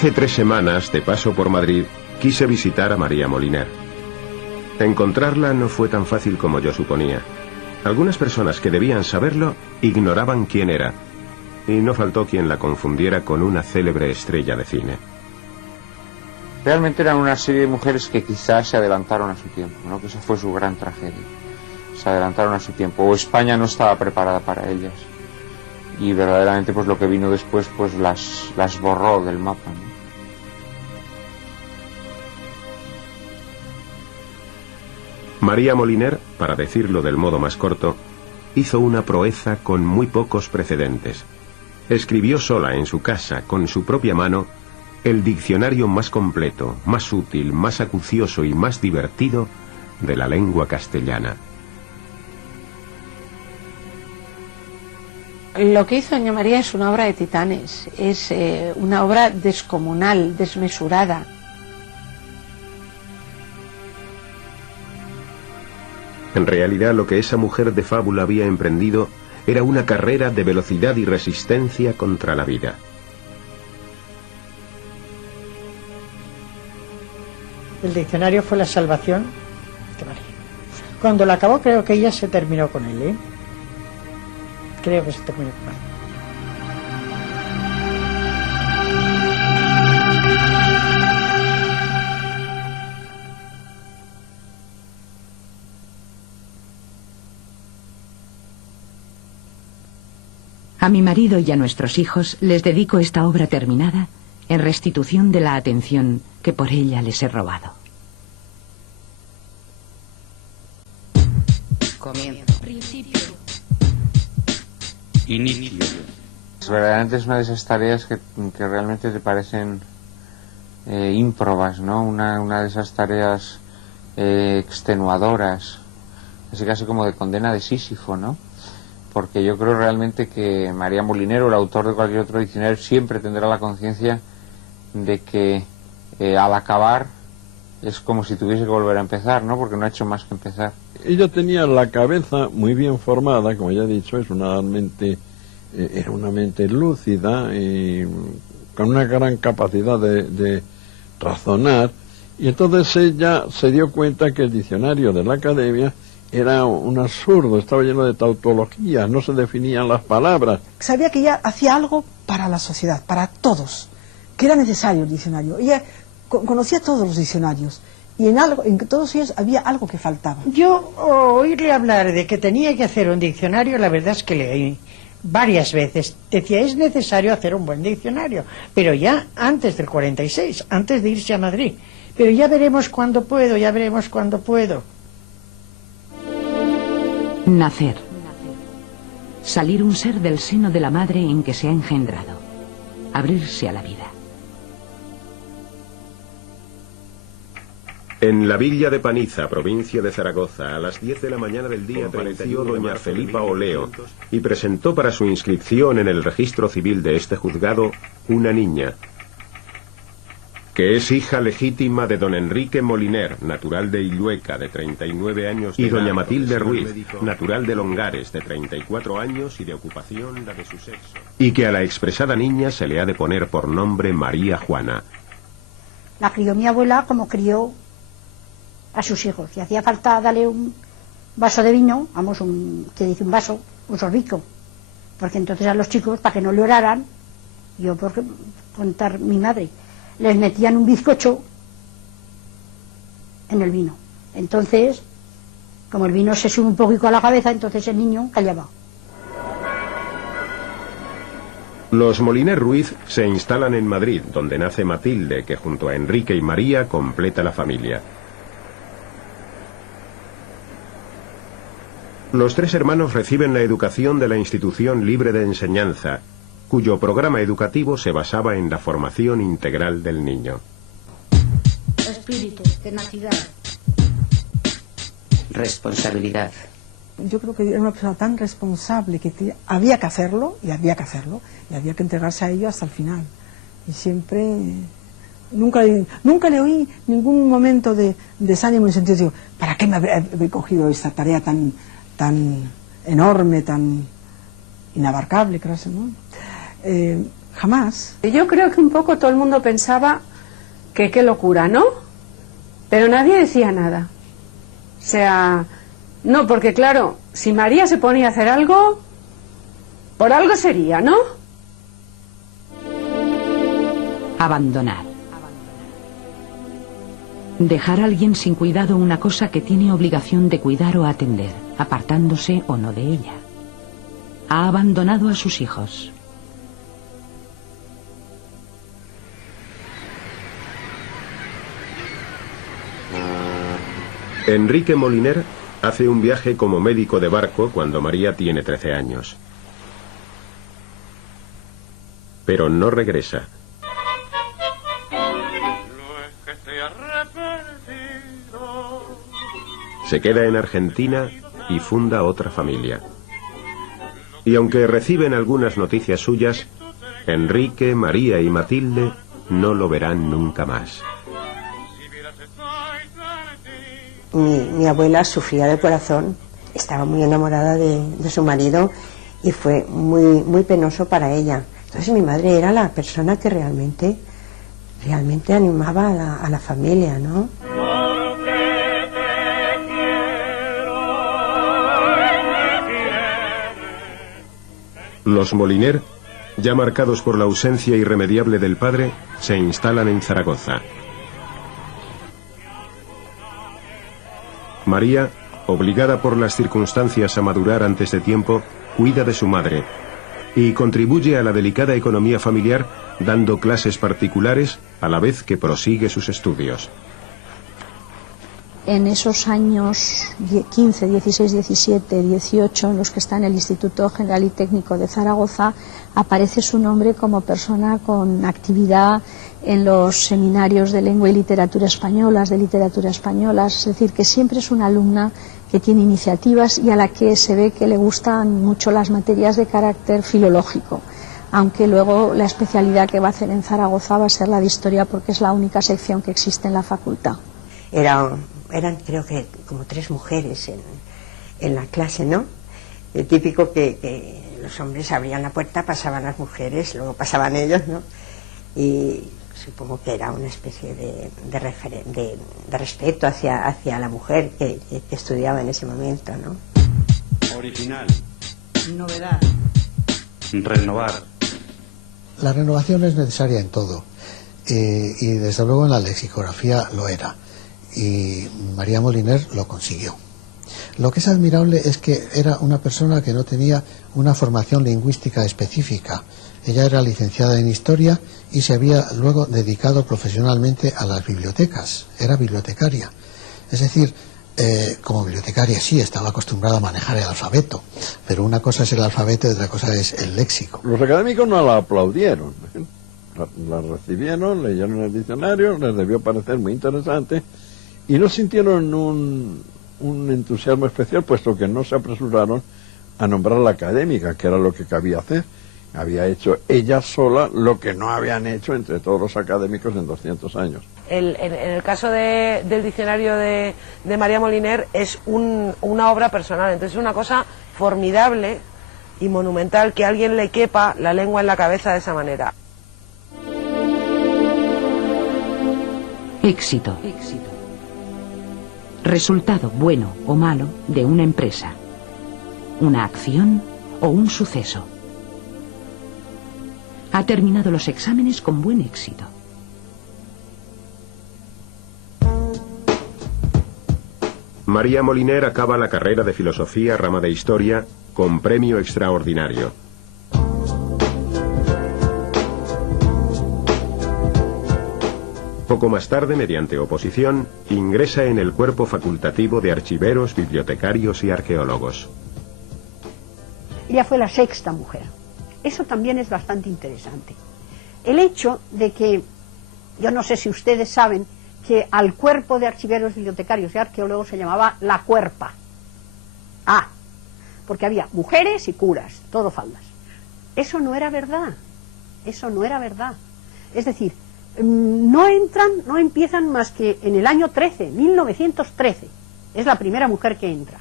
Hace 3 semanas, de paso por Madrid, quise visitar a María Moliner. Encontrarla no fue tan fácil como yo suponía. Algunas personas que debían saberlo ignoraban quién era, y no faltó quien la confundiera con una célebre estrella de cine. Realmente eran una serie de mujeres que quizás se adelantaron a su tiempo, ¿no? Que esa fue su gran tragedia. Se adelantaron a su tiempo, o España no estaba preparada para ellas. Y verdaderamente pues lo que vino después pues las borró del mapa, ¿no? María Moliner, para decirlo del modo más corto, hizo una proeza con muy pocos precedentes. Escribió sola en su casa, con su propia mano, el diccionario más completo, más útil, más acucioso y más divertido de la lengua castellana. Lo que hizo doña María es una obra de titanes, es una obra descomunal, desmesurada. En realidad, lo que esa mujer de fábula había emprendido era una carrera de velocidad y resistencia contra la vida. El diccionario fue la salvación de María. Cuando lo acabó, creo que ella se terminó con él, ¿eh? Creo que se terminó con él. A mi marido y a nuestros hijos les dedico esta obra terminada en restitución de la atención que por ella les he robado. Comienzo. Principio. Inicio. Verdaderamente es una de esas tareas que realmente te parecen ímprobas, ¿no? Una de esas tareas extenuadoras, casi como de condena de Sísifo, ¿no? Porque yo creo realmente que María Moliner, el autor de cualquier otro diccionario, siempre tendrá la conciencia de que al acabar es como si tuviese que volver a empezar, ¿no? Porque no ha hecho más que empezar. Ella tenía la cabeza muy bien formada, como ya he dicho, es una mente, era una mente lúcida y con una gran capacidad de razonar, y entonces ella se dio cuenta que el diccionario de la Academia era un absurdo, estaba lleno de tautologías, no se definían las palabras. Sabía que ella hacía algo para la sociedad, para todos, que era necesario el diccionario. Ella conocía todos los diccionarios y en todos ellos había algo que faltaba. Yo oírle hablar de que tenía que hacer un diccionario, la verdad es que leí varias veces. Decía, es necesario hacer un buen diccionario, pero ya antes del 46, antes de irse a Madrid. Pero ya veremos cuándo puedo, ya veremos cuándo puedo. Nacer. Salir un ser del seno de la madre en que se ha engendrado. Abrirse a la vida. En la villa de Paniza, provincia de Zaragoza, a las 10 de la mañana del día apareció doña Felipa Oleo y presentó para su inscripción en el registro civil de este juzgado una niña, que es hija legítima de don Enrique Moliner, natural de Illueca, de 39 años, y doña Matilde Ruiz, natural de Longares, de 34 años y de ocupación la de su sexo, y que a la expresada niña se le ha de poner por nombre María Juana. La crió mi abuela como crió a sus hijos. Si hacía falta darle un vaso de vino, vamos, que dice un vaso, un sorbico, porque entonces a los chicos, para que no le oraran, yo por contar mi madre, les metían un bizcocho en el vino. Entonces, como el vino se sube un poquito a la cabeza, entonces el niño callaba. Los Moliner Ruiz se instalan en Madrid, donde nace Matilde, que junto a Enrique y María completa la familia. Los 3 hermanos reciben la educación de la Institución Libre de Enseñanza, cuyo programa educativo se basaba en la formación integral del niño. Espíritu, tenacidad. Responsabilidad. Yo creo que era una persona tan responsable que había que hacerlo, y había que hacerlo, y había que entregarse a ello hasta el final. Y siempre, nunca le oí ningún momento de desánimo, en el sentido de, digo, ¿para qué me he cogido esta tarea tan enorme, tan inabarcable, creo, ¿no? jamás. Yo creo que un poco todo el mundo pensaba que qué locura, ¿no? Pero nadie decía nada. O sea, no, porque claro, si María se ponía a hacer algo, por algo sería, ¿no? Abandonar. Dejar a alguien sin cuidado una cosa que tiene obligación de cuidar o atender, apartándose o no de ella. Ha abandonado a sus hijos. Enrique Moliner hace un viaje como médico de barco cuando María tiene 13 años. Pero no regresa. Se queda en Argentina y funda otra familia. Y aunque reciben algunas noticias suyas, Enrique, María y Matilde no lo verán nunca más. Mi abuela sufría del corazón, estaba muy enamorada de su marido y fue muy penoso para ella. Entonces mi madre era la persona que realmente animaba a la familia, ¿no? Los Moliner, ya marcados por la ausencia irremediable del padre, se instalan en Zaragoza. María, obligada por las circunstancias a madurar antes de tiempo, cuida de su madre y contribuye a la delicada economía familiar dando clases particulares a la vez que prosigue sus estudios. En esos años 15, 16, 17, 18, en los que está en el Instituto General y Técnico de Zaragoza, aparece su nombre como persona con actividad en los seminarios de lengua y literatura españolas, es decir, que siempre es una alumna que tiene iniciativas y a la que se ve que le gustan mucho las materias de carácter filológico, aunque luego la especialidad que va a hacer en Zaragoza va a ser la de historia porque es la única sección que existe en la facultad. Eran creo que como 3 mujeres en la clase, ¿no? El típico que los hombres abrían la puerta, pasaban las mujeres, luego pasaban ellos, ¿no? Y supongo que era una especie de respeto hacia la mujer que estudiaba en ese momento, ¿no? Original. Novedad. Renovar. La renovación es necesaria en todo y desde luego en la lexicografía lo era. Y María Moliner lo consiguió. Lo que es admirable es que era una persona que no tenía una formación lingüística específica. Ella era licenciada en Historia y se había luego dedicado profesionalmente a las bibliotecas. Era bibliotecaria. Es decir, como bibliotecaria sí, estaba acostumbrada a manejar el alfabeto, pero una cosa es el alfabeto y otra cosa es el léxico. Los académicos no la aplaudieron. La recibieron, leyeron el diccionario, les debió parecer muy interesante y no sintieron un entusiasmo especial, puesto que no se apresuraron a nombrarla académica, que era lo que cabía hacer. Había hecho ella sola lo que no habían hecho entre todos los académicos en 200 años. En el caso del diccionario de María Moliner es una obra personal, entonces es una cosa formidable y monumental que a alguien le quepa la lengua en la cabeza de esa manera. Éxito. Resultado bueno o malo de una empresa, una acción o un suceso. Ha terminado los exámenes con buen éxito. María Moliner acaba la carrera de filosofía, rama de historia, con premio extraordinario. Poco más tarde, mediante oposición, ingresa en el cuerpo facultativo de archiveros, bibliotecarios y arqueólogos. Ella fue la 6ª mujer. Eso también es bastante interesante. El hecho de que, yo no sé si ustedes saben, que al cuerpo de archiveros, bibliotecarios y arqueólogos se llamaba la cuerpa. Porque había mujeres y curas, todo faldas. Eso no era verdad. Eso no era verdad. Es decir, no empiezan más que en el año 1913. Es la primera mujer que entra.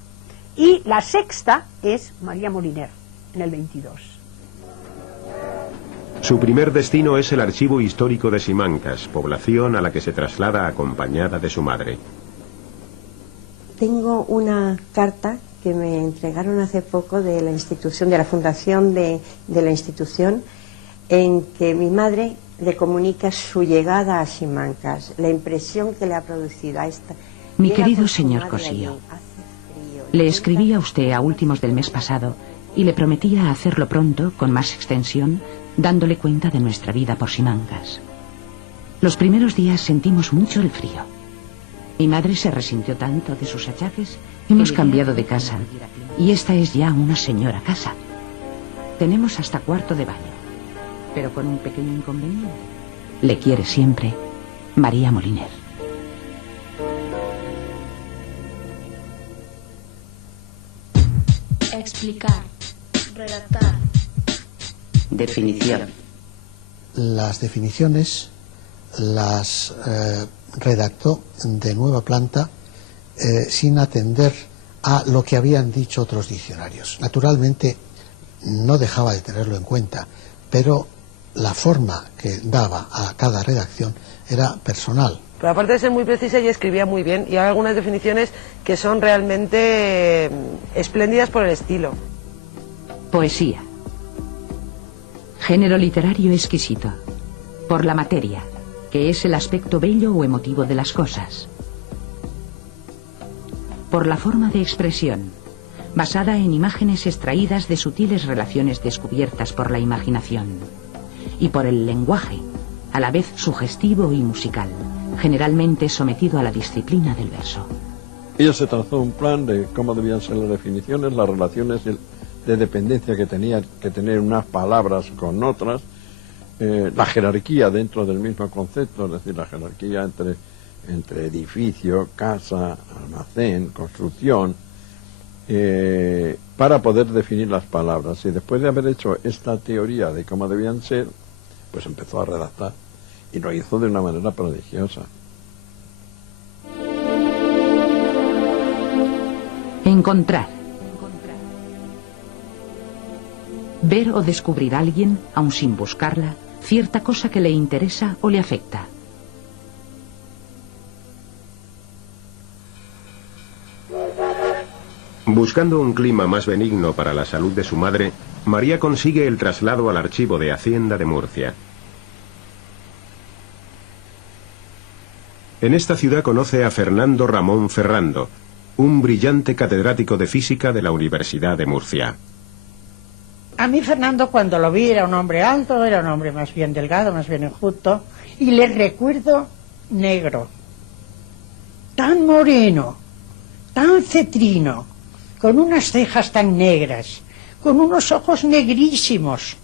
Y la 6ª es María Moliner, en el 22. Su primer destino es el Archivo Histórico de Simancas, población a la que se traslada acompañada de su madre. Tengo una carta que me entregaron hace poco de la institución, de la fundación de la institución, en que mi madre le comunica su llegada a Simancas, la impresión que le ha producido a esta. Mi querido señor Cosío, le escribí a usted a últimos del mes pasado y le prometía hacerlo pronto, con más extensión, dándole cuenta de nuestra vida por Simancas. Los primeros días sentimos mucho el frío. Mi madre se resintió tanto de sus achaques. Hemos cambiado de casa y esta es ya una señora casa. Tenemos hasta cuarto de baño, pero con un pequeño inconveniente. Le quiere siempre María Moliner. Explicar. Redactar. Definición. Las definiciones las redactó de nueva planta sin atender a lo que habían dicho otros diccionarios. Naturalmente no dejaba de tenerlo en cuenta, pero la forma que daba a cada redacción era personal. Pero aparte de ser muy precisa, ella escribía muy bien y hay algunas definiciones que son realmente espléndidas por el estilo. Poesía. Género literario exquisito. Por la materia, que es el aspecto bello o emotivo de las cosas. Por la forma de expresión, basada en imágenes extraídas de sutiles relaciones descubiertas por la imaginación. Y por el lenguaje, a la vez sugestivo y musical, generalmente sometido a la disciplina del verso. Ella se trazó un plan de cómo debían ser las definiciones, las relaciones de dependencia que tenía que tener unas palabras con otras, la jerarquía dentro del mismo concepto, es decir, la jerarquía entre edificio, casa, almacén, construcción, para poder definir las palabras. Y después de haber hecho esta teoría de cómo debían ser, pues empezó a redactar y lo hizo de una manera prodigiosa. Encontrar. Ver o descubrir a alguien, aun sin buscarla, cierta cosa que le interesa o le afecta. Buscando un clima más benigno para la salud de su madre, María consigue el traslado al Archivo de Hacienda de Murcia. En esta ciudad conoce a Fernando Ramón Ferrando, un brillante catedrático de física de la Universidad de Murcia. A mí Fernando, cuando lo vi, era un hombre alto, era un hombre más bien delgado, más bien enjuto, y le recuerdo negro, tan moreno, tan cetrino, con unas cejas tan negras, con unos ojos negrísimos,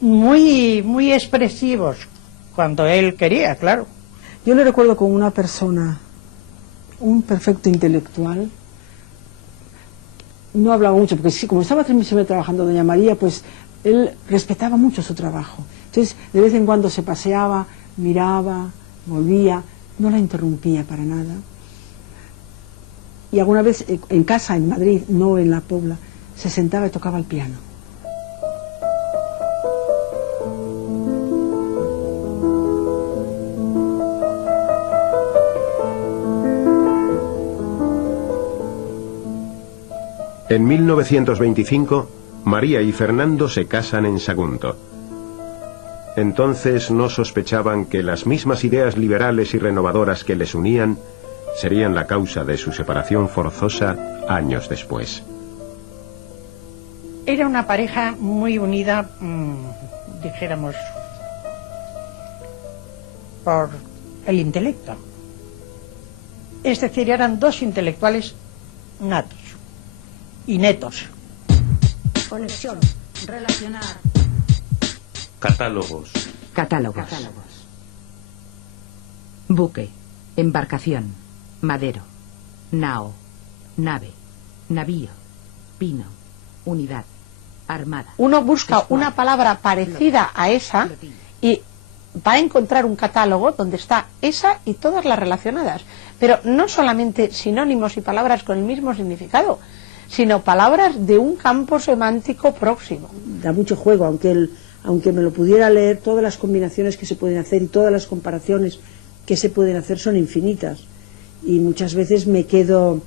muy expresivos, cuando él quería, claro. Yo le recuerdo como una persona, un perfecto intelectual. No hablaba mucho, porque sí, como estaba siempre trabajando doña María, pues él respetaba mucho su trabajo. Entonces, de vez en cuando se paseaba, miraba, volvía, no la interrumpía para nada. Y alguna vez en casa, en Madrid, no en la Pobla, se sentaba y tocaba el piano. En 1925, María y Fernando se casan en Sagunto. Entonces no sospechaban que las mismas ideas liberales y renovadoras que les unían serían la causa de su separación forzosa años después. Era una pareja muy unida, dijéramos, por el intelecto. Es decir, eran dos intelectuales natos y netos. Conexión. Relacionar. Catálogos. Catálogos. Buque. Embarcación. Madero. Nao. Nave. Navío. Pino. Unidad. Armada. Uno busca una palabra parecida a esa y va a encontrar un catálogo donde está esa y todas las relacionadas. Pero no solamente sinónimos y palabras con el mismo significado, sino palabras de un campo semántico próximo. Da mucho juego, aunque aunque me lo pudiera leer, todas las combinaciones que se pueden hacer y todas las comparaciones que se pueden hacer son infinitas. Y muchas veces me quedo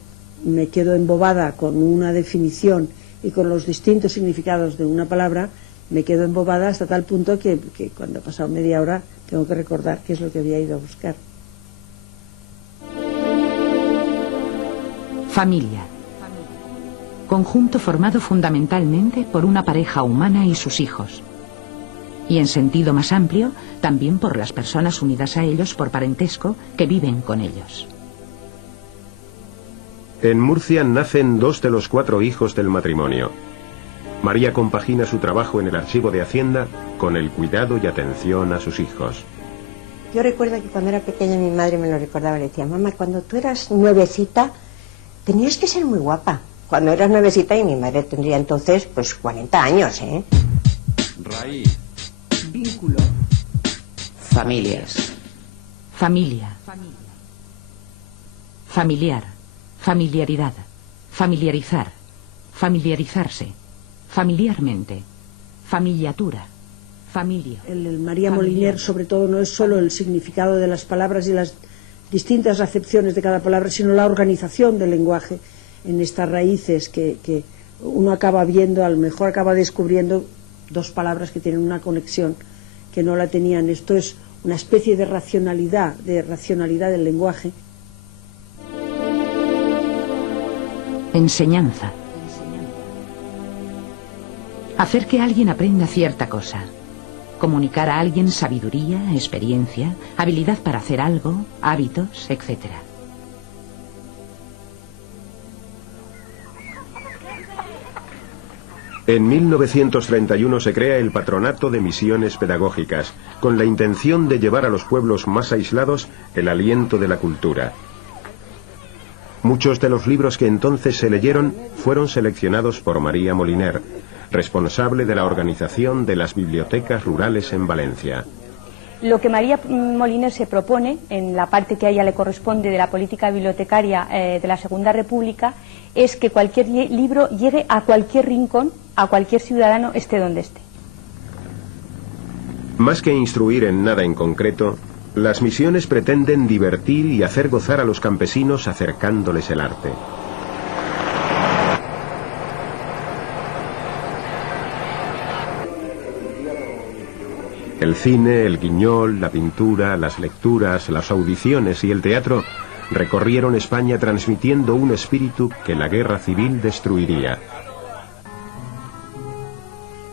embobada con una definición y con los distintos significados de una palabra, me quedo embobada hasta tal punto que cuando ha pasado media hora tengo que recordar qué es lo que había ido a buscar. Familia. Conjunto formado fundamentalmente por una pareja humana y sus hijos. Y en sentido más amplio, también por las personas unidas a ellos por parentesco que viven con ellos. En Murcia nacen 2 de los 4 hijos del matrimonio. María compagina su trabajo en el archivo de Hacienda con el cuidado y atención a sus hijos. Yo recuerdo que cuando era pequeña mi madre me lo recordaba, le decía, mamá, cuando tú eras nuevecita tenías que ser muy guapa. Cuando eras nuevecita, y mi madre tendría entonces pues 40 años, ¿eh? Raíz. Vínculo. Familias. Familia. Familiar. Familiaridad. Familiarizar. Familiarizarse. Familiarmente. Familiatura. Familia. El María Moliner, sobre todo, no es solo el significado de las palabras y las distintas acepciones de cada palabra, sino la organización del lenguaje en estas raíces que uno acaba viendo, a lo mejor acaba descubriendo 2 palabras que tienen una conexión que no la tenían. Esto es una especie de racionalidad del lenguaje. Enseñanza. Hacer que alguien aprenda cierta cosa. Comunicar a alguien sabiduría, experiencia, habilidad para hacer algo, hábitos, etc. En 1931 se crea el Patronato de Misiones Pedagógicas, con la intención de llevar a los pueblos más aislados el aliento de la cultura. Muchos de los libros que entonces se leyeron fueron seleccionados por María Moliner, responsable de la organización de las bibliotecas rurales en Valencia. Lo que María Moliner se propone, en la parte que a ella le corresponde de la política bibliotecaria de la Segunda República, es que cualquier libro llegue a cualquier rincón, a cualquier ciudadano, esté donde esté. Más que instruir en nada en concreto, las misiones pretenden divertir y hacer gozar a los campesinos acercándoles el arte. El cine, el guiñol, la pintura, las lecturas, las audiciones y el teatro recorrieron España transmitiendo un espíritu que la guerra civil destruiría.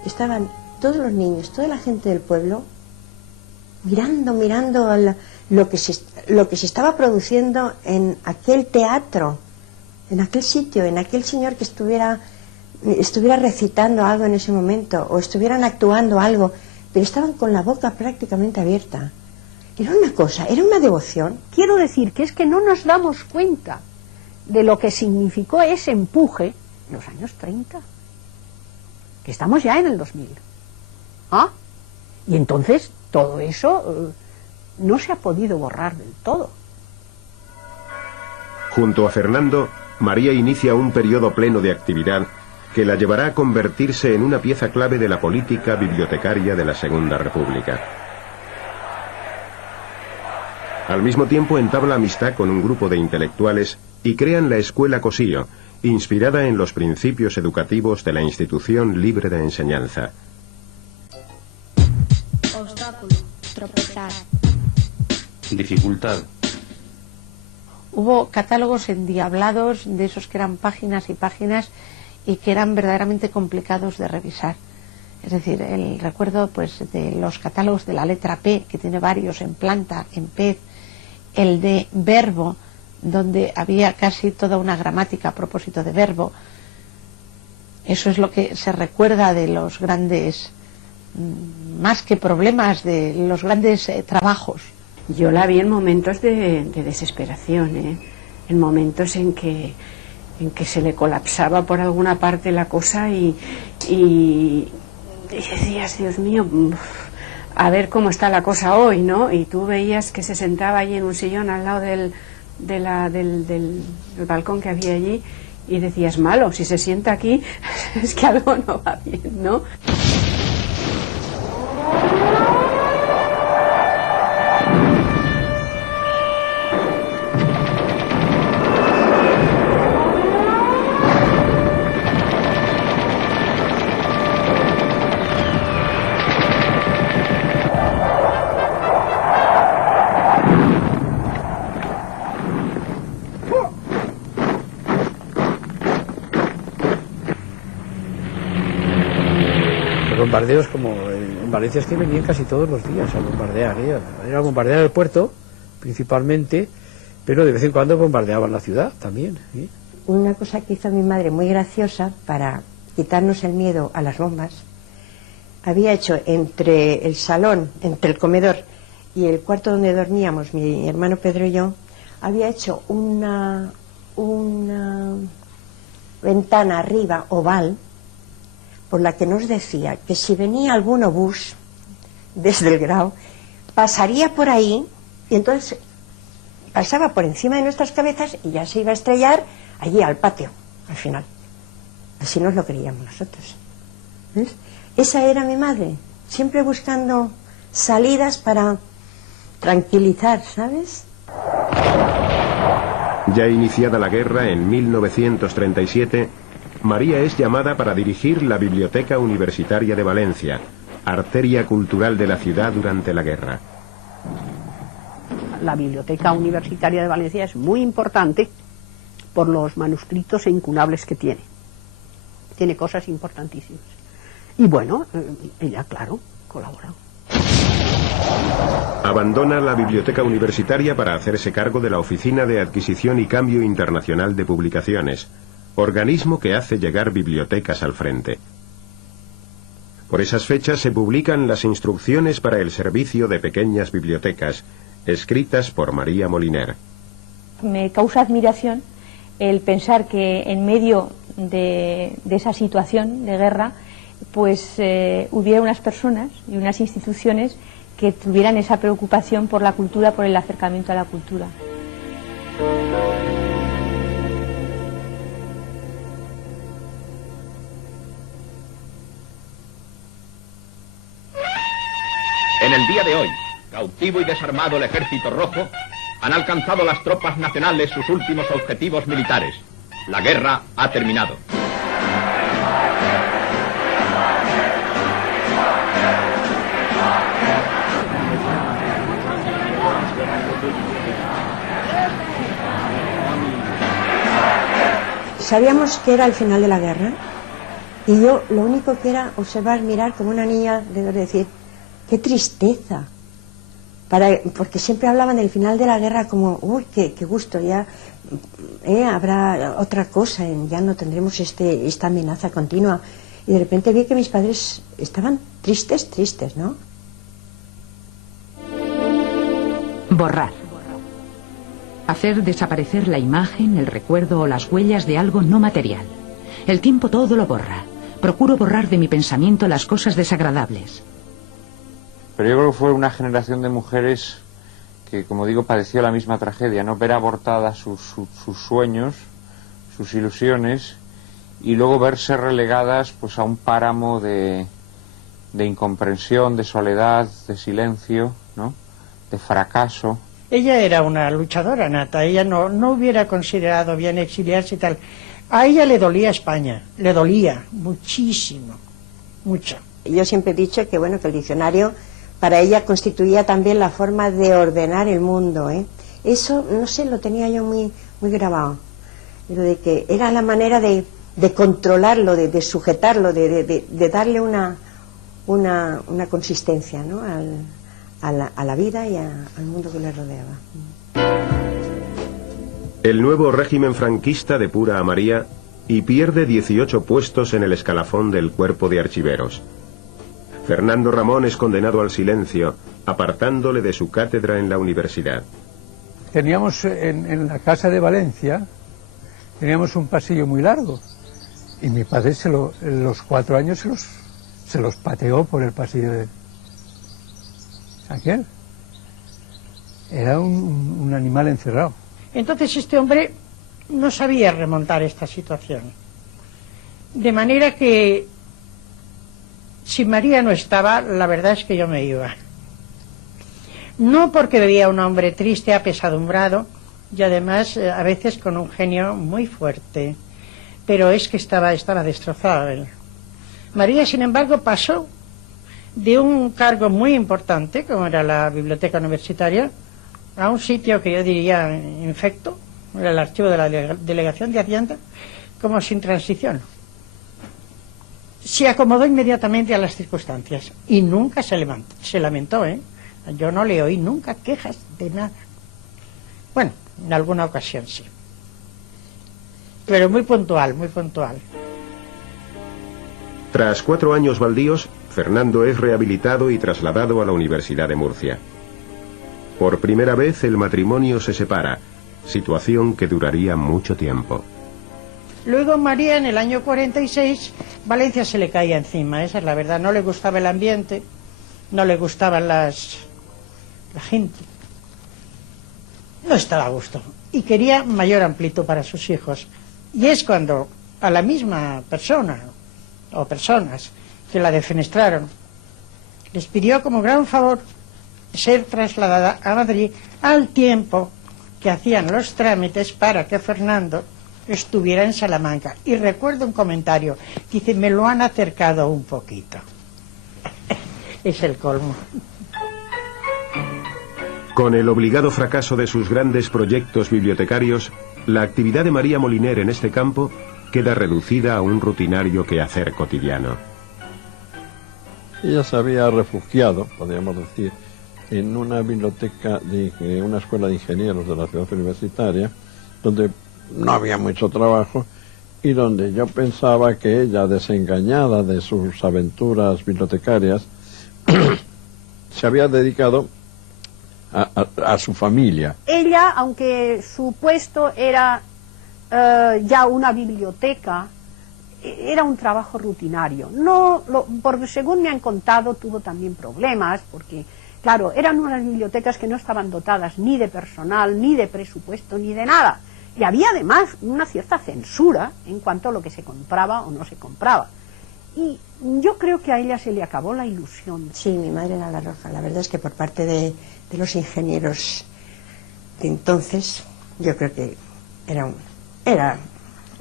Estaban todos los niños, toda la gente del pueblo mirando lo que se estaba produciendo en aquel teatro, en aquel sitio, en aquel señor que estuviera recitando algo en ese momento o estuvieran actuando algo, pero estaban con la boca prácticamente abierta. Era una cosa, era una devoción. Quiero decir que es que no nos damos cuenta de lo que significó ese empuje en los años 30, que estamos ya en el 2000. ¿Ah? Y entonces todo eso no se ha podido borrar del todo. Junto a Fernando, María inicia un periodo pleno de actividad que la llevará a convertirse en una pieza clave de la política bibliotecaria de la Segunda República. Al mismo tiempo entabla amistad con un grupo de intelectuales y crean la Escuela Cosío, inspirada en los principios educativos de la institución libre de enseñanza. Obstáculo, tropezar. Dificultad. Hubo catálogos endiablados, de esos que eran páginas y páginas y que eran verdaderamente complicados de revisar. Es decir, el recuerdo pues de los catálogos de la letra P, que tiene varios en planta, en pez, el de verbo, donde había casi toda una gramática a propósito de verbo. Eso es lo que se recuerda de los grandes, más que problemas, de los grandes trabajos. Yo la vi en momentos de desesperación, en momentos en que se le colapsaba por alguna parte la cosa y decías, Dios mío, a ver cómo está la cosa hoy, ¿no? Y tú veías que se sentaba allí en un sillón al lado del balcón que había allí y decías, malo, si se sienta aquí es que algo no va bien, ¿no? bombardeos como en Valencia, es que venían casi todos los días a bombardear, era bombardear el puerto principalmente, pero de vez en cuando bombardeaban la ciudad también. Una cosa que hizo mi madre muy graciosa para quitarnos el miedo a las bombas, había hecho entre el salón, entre el comedor y el cuarto donde dormíamos mi hermano Pedro y yo, había hecho una ventana arriba oval por la que nos decía que si venía algún obús desde el Grau, pasaría por ahí y entonces pasaba por encima de nuestras cabezas y ya se iba a estrellar allí al patio, al final. Así nos lo creíamos nosotros. ¿Ves? Esa era mi madre, siempre buscando salidas para tranquilizar, ¿sabes? Ya iniciada la guerra en 1937, María es llamada para dirigir la Biblioteca Universitaria de Valencia, arteria cultural de la ciudad durante la guerra. La Biblioteca Universitaria de Valencia es muy importante por los manuscritos incunables que tiene. Tiene cosas importantísimas. Y bueno, ella, claro, colabora. Abandona la Biblioteca Universitaria para hacerse cargo de la Oficina de Adquisición y Cambio Internacional de Publicaciones, organismo que hace llegar bibliotecas al frente. Por esas fechas se publican las instrucciones para el servicio de pequeñas bibliotecas, escritas por María Moliner. Me causa admiración el pensar que en medio de esa situación de guerra, pues hubiera unas personas y unas instituciones que tuvieran esa preocupación por la cultura, por el acercamiento a la cultura. En el día de hoy, cautivo y desarmado el Ejército Rojo, han alcanzado las tropas nacionales sus últimos objetivos militares. La guerra ha terminado. Sabíamos que era el final de la guerra y yo lo único que era observar, mirar como una niña, de decir, qué tristeza, porque siempre hablaban del final de la guerra como, uy, qué gusto, ya habrá otra cosa, ya no tendremos esta amenaza continua. Y de repente vi que mis padres estaban tristes, ¿no? Borrar. Hacer desaparecer la imagen, el recuerdo o las huellas de algo no material. El tiempo todo lo borra. Procuro borrar de mi pensamiento las cosas desagradables. Pero yo creo que fue una generación de mujeres que, como digo, padeció la misma tragedia, ¿no? Ver abortadas sus sueños, sus ilusiones, y luego verse relegadas pues a un páramo de incomprensión, de soledad, de silencio, ¿no? De fracaso. Ella era una luchadora nata, ella no hubiera considerado bien exiliarse y tal. A ella le dolía España, le dolía muchísimo, mucho. Yo siempre he dicho que bueno, que el diccionario para ella constituía también la forma de ordenar el mundo, ¿eh? Eso, no sé, lo tenía yo muy grabado. Lo de que era la manera de controlarlo, de sujetarlo, de darle una consistencia, ¿no? a la vida y al mundo que le rodeaba. El nuevo régimen franquista depura a María y pierde 18 puestos en el escalafón del cuerpo de archiveros. Fernando Ramón es condenado al silencio, apartándole de su cátedra en la universidad. Teníamos en la casa de Valencia, teníamos un pasillo muy largo y mi padre los 4 años se los pateó por el pasillo de aquel. Era un animal encerrado. Entonces este hombre no sabía remontar esta situación. De manera que si María no estaba, la verdad es que yo me iba. No porque veía un hombre triste, apesadumbrado, y además a veces con un genio muy fuerte, pero es que estaba destrozado él. María, sin embargo, pasó de un cargo muy importante, como era la biblioteca universitaria, a un sitio que yo diría infecto, era el archivo de la Delegación de Hacienda, como sin transición. se acomodó inmediatamente a las circunstancias y nunca se lamentó, ¿eh? Yo no le oí nunca quejas de nada. Bueno, en alguna ocasión sí. Pero muy puntual, muy puntual. Tras 4 años baldíos, Fernando es rehabilitado y trasladado a la Universidad de Murcia. Por primera vez el matrimonio se separa, situación que duraría mucho tiempo. Luego María, en el año 46, Valencia se le caía encima, esa es la verdad. No le gustaba el ambiente, no le gustaban la gente. No estaba a gusto y quería mayor amplitud para sus hijos. Y es cuando a la misma persona o personas que la defenestraron les pidió como gran favor ser trasladada a Madrid al tiempo que hacían los trámites para que Fernando estuviera en Salamanca. Y recuerdo un comentario, dice, me lo han acercado un poquito. Es el colmo. Con el obligado fracaso de sus grandes proyectos bibliotecarios, la actividad de María Moliner en este campo queda reducida a un rutinario quehacer cotidiano. Ella se había refugiado, podríamos decir, en una biblioteca de una escuela de ingenieros de la ciudad universitaria, donde no había mucho trabajo y donde yo pensaba que ella, desengañada de sus aventuras bibliotecarias, se había dedicado a su familia. Ella, aunque su puesto era ya una biblioteca, era un trabajo rutinario. Porque según me han contado, tuvo también problemas, porque, claro, eran unas bibliotecas que no estaban dotadas ni de personal, ni de presupuesto, ni de nada. Y había además una cierta censura en cuanto a lo que se compraba o no se compraba. Y yo creo que a ella se le acabó la ilusión. Sí, mi madre era La Roja. La verdad es que por parte de los ingenieros de entonces, yo creo que era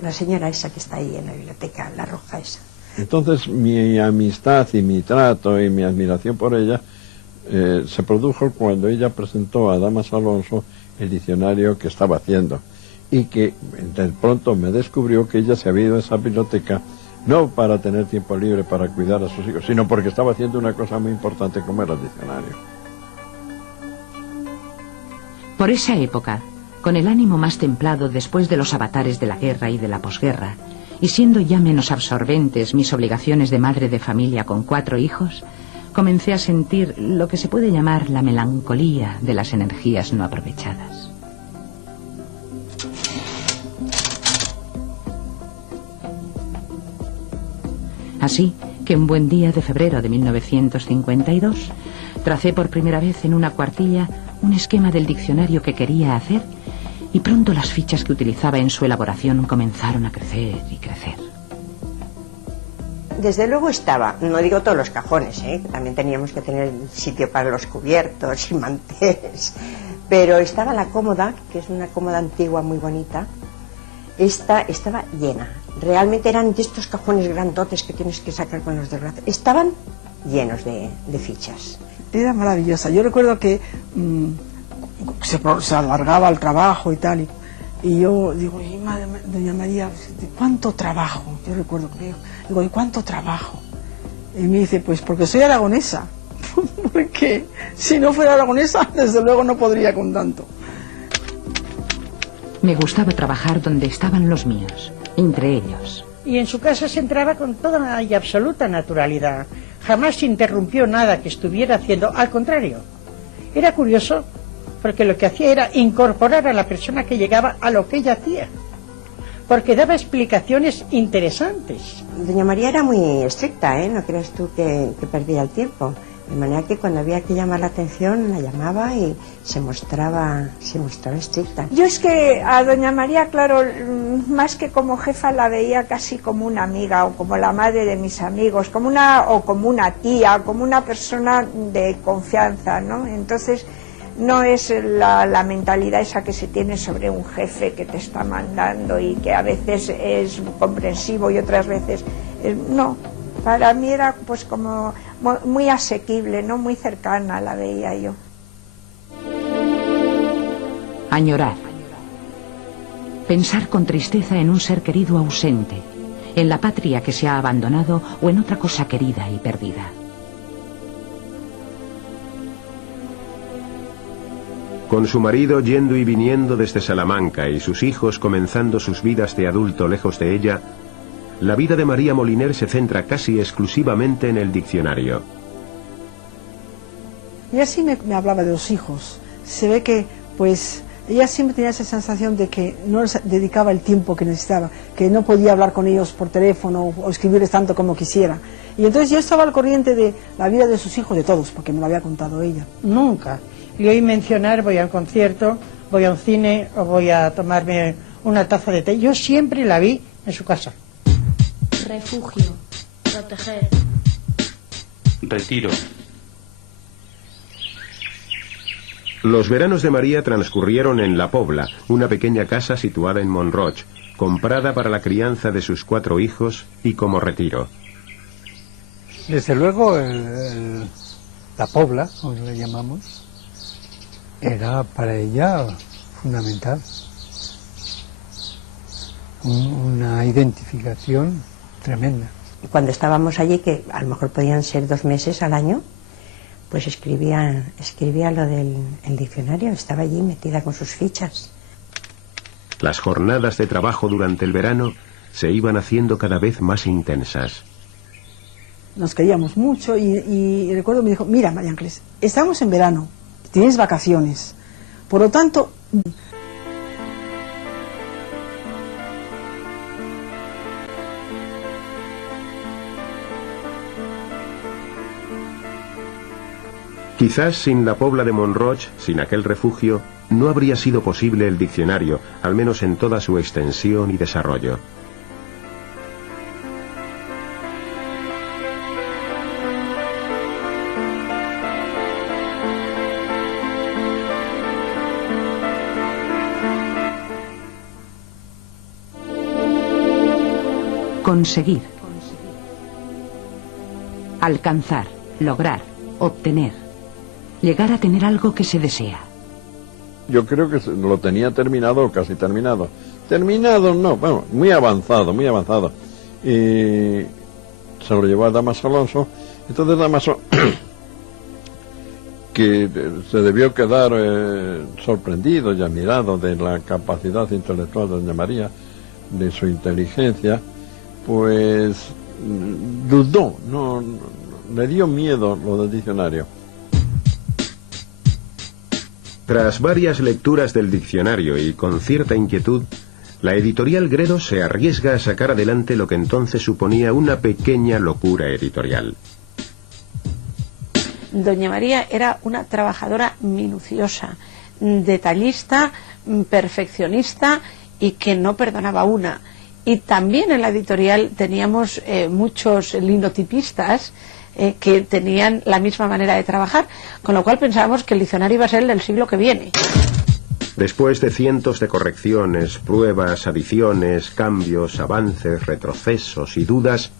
la señora esa que está ahí en la biblioteca, La Roja esa. Entonces mi amistad y mi trato y mi admiración por ella se produjo cuando ella presentó a Damas Alonso el diccionario que estaba haciendo, y que de pronto me descubrió que ella se había ido a esa biblioteca no para tener tiempo libre para cuidar a sus hijos, sino porque estaba haciendo una cosa muy importante como era el diccionario. Por esa época, con el ánimo más templado después de los avatares de la guerra y de la posguerra, y siendo ya menos absorbentes mis obligaciones de madre de familia con 4 hijos, comencé a sentir lo que se puede llamar la melancolía de las energías no aprovechadas. Así que un buen día de febrero de 1952, tracé por primera vez en una cuartilla un esquema del diccionario que quería hacer, y pronto las fichas que utilizaba en su elaboración comenzaron a crecer y crecer. Desde luego estaba, no digo todos los cajones, también teníamos que tener sitio para los cubiertos y manteles, pero estaba la cómoda, que es una cómoda antigua muy bonita. Esta estaba llena, realmente eran de estos cajones grandotes que tienes que sacar con los dedos, estaban llenos de fichas. Era maravillosa. Yo recuerdo que se alargaba el trabajo y tal, y yo digo, madre, doña María, ¿cuánto trabajo? Yo recuerdo que digo, ¿y cuánto trabajo? Y me dice, pues porque soy aragonesa. Porque si no fuera aragonesa, desde luego no podría con tanto. Me gustaba trabajar donde estaban los míos, entre ellos. Y en su casa se entraba con toda y absoluta naturalidad. Jamás interrumpió nada que estuviera haciendo, al contrario. Era curioso, porque lo que hacía era incorporar a la persona que llegaba a lo que ella hacía, porque daba explicaciones interesantes. Doña María era muy estricta, no creas tú que perdía el tiempo. De manera que cuando había que llamar la atención, la llamaba y se mostraba estricta. Yo es que a doña María, claro, más que como jefa, la veía casi como una amiga o como la madre de mis amigos, como una tía, como una persona de confianza, ¿no? Entonces no es la mentalidad esa que se tiene sobre un jefe que te está mandando y que a veces es comprensivo y otras veces no. Para mí era pues como muy asequible, ¿no? Muy cercana la veía yo. Añorar. Pensar con tristeza en un ser querido ausente. en la patria que se ha abandonado o en otra cosa querida y perdida. Con su marido yendo y viniendo desde Salamanca y sus hijos comenzando sus vidas de adulto lejos de ella, la vida de María Moliner se centra casi exclusivamente en el diccionario. Ella sí me hablaba de los hijos. Se ve que, pues, ella siempre tenía esa sensación de que no les dedicaba el tiempo que necesitaba, que no podía hablar con ellos por teléfono o escribirles tanto como quisiera. Y entonces yo estaba al corriente de la vida de sus hijos, de todos, porque me lo había contado ella. Nunca le oí mencionar voy a un concierto, voy a un cine o voy a tomarme una taza de té. Yo siempre la vi en su casa. Refugio, proteger. Retiro. Los veranos de María transcurrieron en La Pobla, una pequeña casa situada en Montroig, comprada para la crianza de sus 4 hijos y como retiro. Desde luego, la Pobla, como le llamamos, era para ella fundamental. Una identificación tremenda. Cuando estábamos allí, que a lo mejor podían ser 2 meses al año, pues escribía lo del diccionario, estaba allí metida con sus fichas. Las jornadas de trabajo durante el verano se iban haciendo cada vez más intensas. Nos queríamos mucho y recuerdo me dijo, mira María Ángeles, estamos en verano, tienes vacaciones, por lo tanto... Quizás sin la Pobla de Montroig, sin aquel refugio, no habría sido posible el diccionario, al menos en toda su extensión y desarrollo. Conseguir. Alcanzar, lograr, obtener. Llegar a tener algo que se desea. Yo creo que lo tenía terminado o casi terminado. Terminado no, bueno, muy avanzado, muy avanzado. Y se lo llevó a Damaso Alonso. Entonces Damaso, que se debió quedar sorprendido y admirado de la capacidad intelectual de doña María, de su inteligencia, pues dudó, no le dio miedo lo del diccionario. Tras varias lecturas del diccionario y con cierta inquietud, la editorial Gredos se arriesga a sacar adelante lo que entonces suponía una pequeña locura editorial. Doña María era una trabajadora minuciosa, detallista, perfeccionista y que no perdonaba una. Y también en la editorial teníamos muchos linotipistas que tenían la misma manera de trabajar, con lo cual pensábamos que el diccionario iba a ser el del siglo que viene. Después de cientos de correcciones, pruebas, adiciones, cambios, avances, retrocesos y dudas,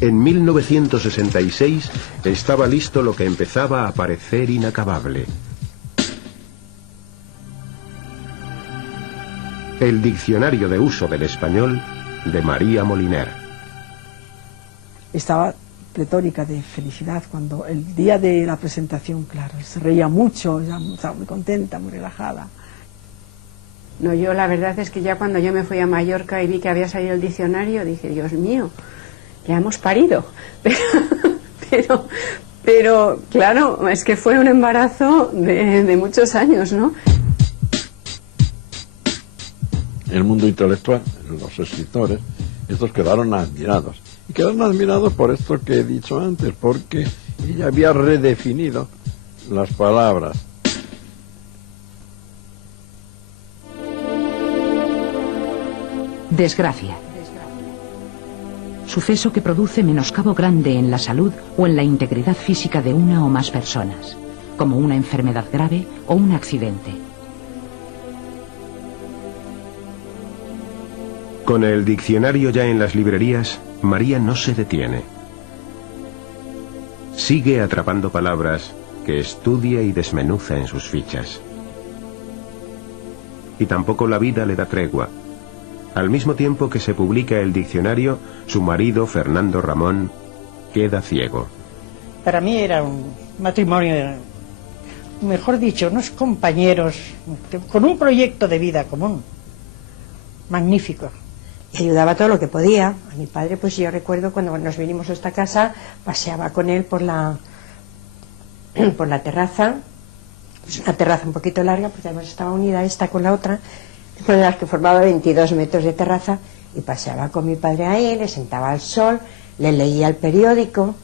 en 1966 estaba listo lo que empezaba a parecer inacabable. El diccionario de uso del español de María Moliner. Estaba pletórica de felicidad cuando el día de la presentación, claro, se reía mucho, estaba muy contenta, muy relajada. No, yo la verdad es que ya cuando yo me fui a Mallorca y vi que había salido el diccionario, dije, Dios mío, ya hemos parido. Pero claro, es que fue un embarazo de muchos años, ¿no? El mundo intelectual, los escritores, estos quedaron admirados. Y quedaron admirados por esto que he dicho antes, porque ella había redefinido las palabras. Desgracia. Suceso que produce menoscabo grande en la salud o en la integridad física de una o más personas, como una enfermedad grave o un accidente. Con el diccionario ya en las librerías, María no se detiene. Sigue atrapando palabras que estudia y desmenuza en sus fichas. Y tampoco la vida le da tregua. Al mismo tiempo que se publica el diccionario, su marido, Fernando Ramón, queda ciego. Para mí era un matrimonio, mejor dicho, unos compañeros con un proyecto de vida común, magnífico. Y ayudaba todo lo que podía. A mi padre, pues yo recuerdo cuando nos vinimos a esta casa, paseaba con él por la terraza. Es una terraza un poquito larga, porque además estaba unida esta con la otra, de las que formaba 22 metros de terraza, y paseaba con mi padre ahí, le sentaba al sol, le leía el periódico,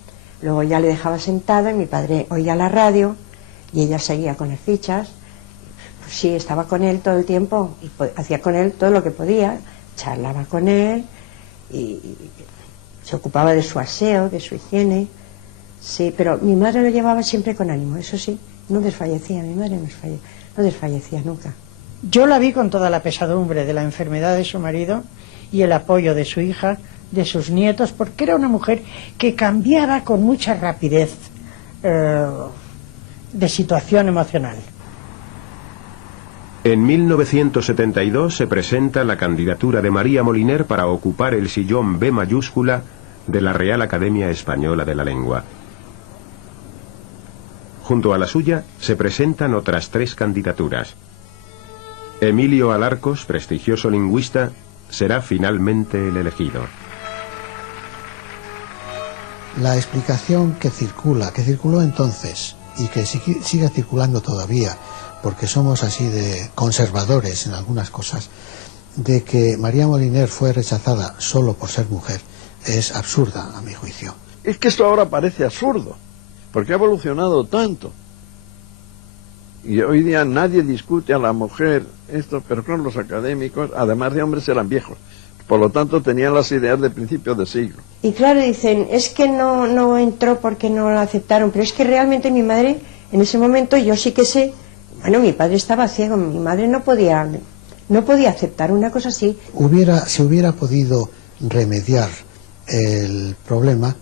luego ya le dejaba sentado y mi padre oía la radio y ella seguía con las fichas. Pues sí, estaba con él todo el tiempo y hacía con él todo lo que podía, charlaba con él y se ocupaba de su aseo, de su higiene. Sí, pero mi madre lo llevaba siempre con ánimo, eso sí, no desfallecía, mi madre no desfallecía nunca. Yo la vi con toda la pesadumbre de la enfermedad de su marido y el apoyo de su hija, de sus nietos, porque era una mujer que cambiaba con mucha rapidez de situación emocional. En 1972 se presenta la candidatura de María Moliner para ocupar el sillón B mayúscula de la Real Academia Española de la Lengua. Junto a la suya se presentan otras 3 candidaturas. Emilio Alarcos, prestigioso lingüista, será finalmente el elegido. La explicación que circuló entonces y que sigue circulando todavía, porque somos así de conservadores en algunas cosas, de que María Moliner fue rechazada solo por ser mujer, es absurda a mi juicio. Es que esto ahora parece absurdo, porque ha evolucionado tanto. Y hoy día nadie discute a la mujer esto, pero claro, los académicos, además de hombres, eran viejos. Por lo tanto, tenían las ideas de principios de siglo. Y claro, dicen, es que no entró porque no la aceptaron, pero es que realmente mi madre, en ese momento, yo sí que sé, bueno, mi padre estaba ciego, mi madre no podía aceptar una cosa así. Se hubiera podido remediar el problema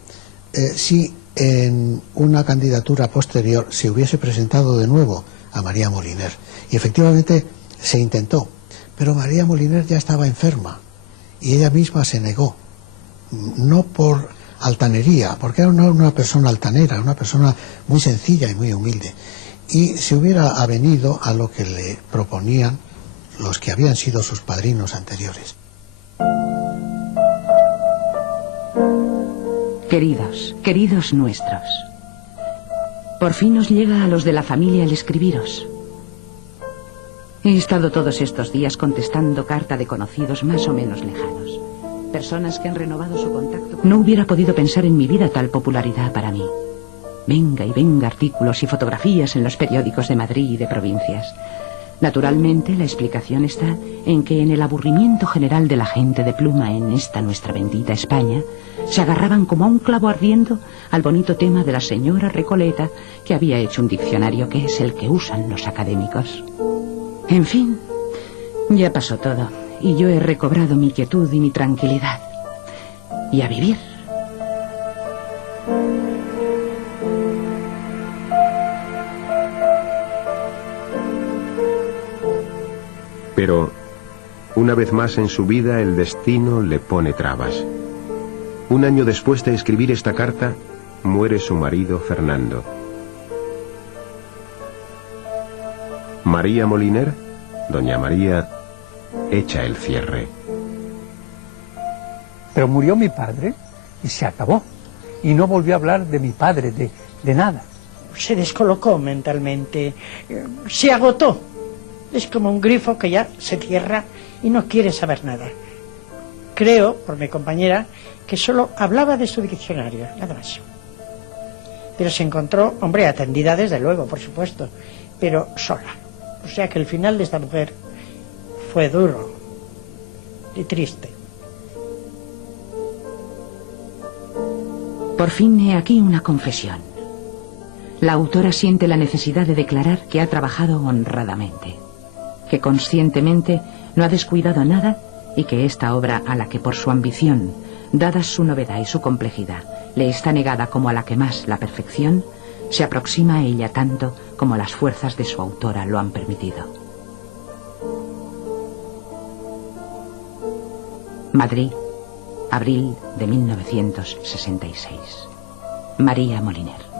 si en una candidatura posterior se hubiese presentado de nuevo a María Moliner. Y efectivamente se intentó, pero María Moliner ya estaba enferma y ella misma se negó, no por altanería, porque era una persona altanera, una persona muy sencilla y muy humilde, y se hubiera avenido a lo que le proponían los que habían sido sus padrinos anteriores. Queridos nuestros, por fin nos llega a los de la familia el escribiros. He estado todos estos días contestando carta de conocidos más o menos lejanos, personas que han renovado su contacto. No hubiera podido pensar en mi vida tal popularidad para mí. Venga y venga artículos y fotografías en los periódicos de Madrid y de provincias. Naturalmente, la explicación está en que en el aburrimiento general de la gente de pluma en esta nuestra bendita España, se agarraban como a un clavo ardiendo al bonito tema de la señora Recoleta, que había hecho un diccionario que es el que usan los académicos. En fin, ya pasó todo, y yo he recobrado mi quietud y mi tranquilidad. Y a vivir. Pero, una vez más en su vida, el destino le pone trabas. Un año después de escribir esta carta, muere su marido Fernando. María Moliner, doña María, echa el cierre. Pero murió mi padre y se acabó. Y no volvió a hablar de mi padre, de nada. Se descolocó mentalmente, se agotó. Es como un grifo que ya se cierra y no quiere saber nada. Creo, por mi compañera, que solo hablaba de su diccionario, nada más. Pero se encontró, hombre, atendida desde luego, por supuesto, pero sola. O sea que el final de esta mujer fue duro y triste. Por fin he aquí una confesión. La autora siente la necesidad de declarar que ha trabajado honradamente, que conscientemente no ha descuidado nada y que esta obra, a la que por su ambición, dada su novedad y su complejidad, le está negada como a la que más la perfección, se aproxima a ella tanto como las fuerzas de su autora lo han permitido. Madrid, abril de 1966. María Moliner.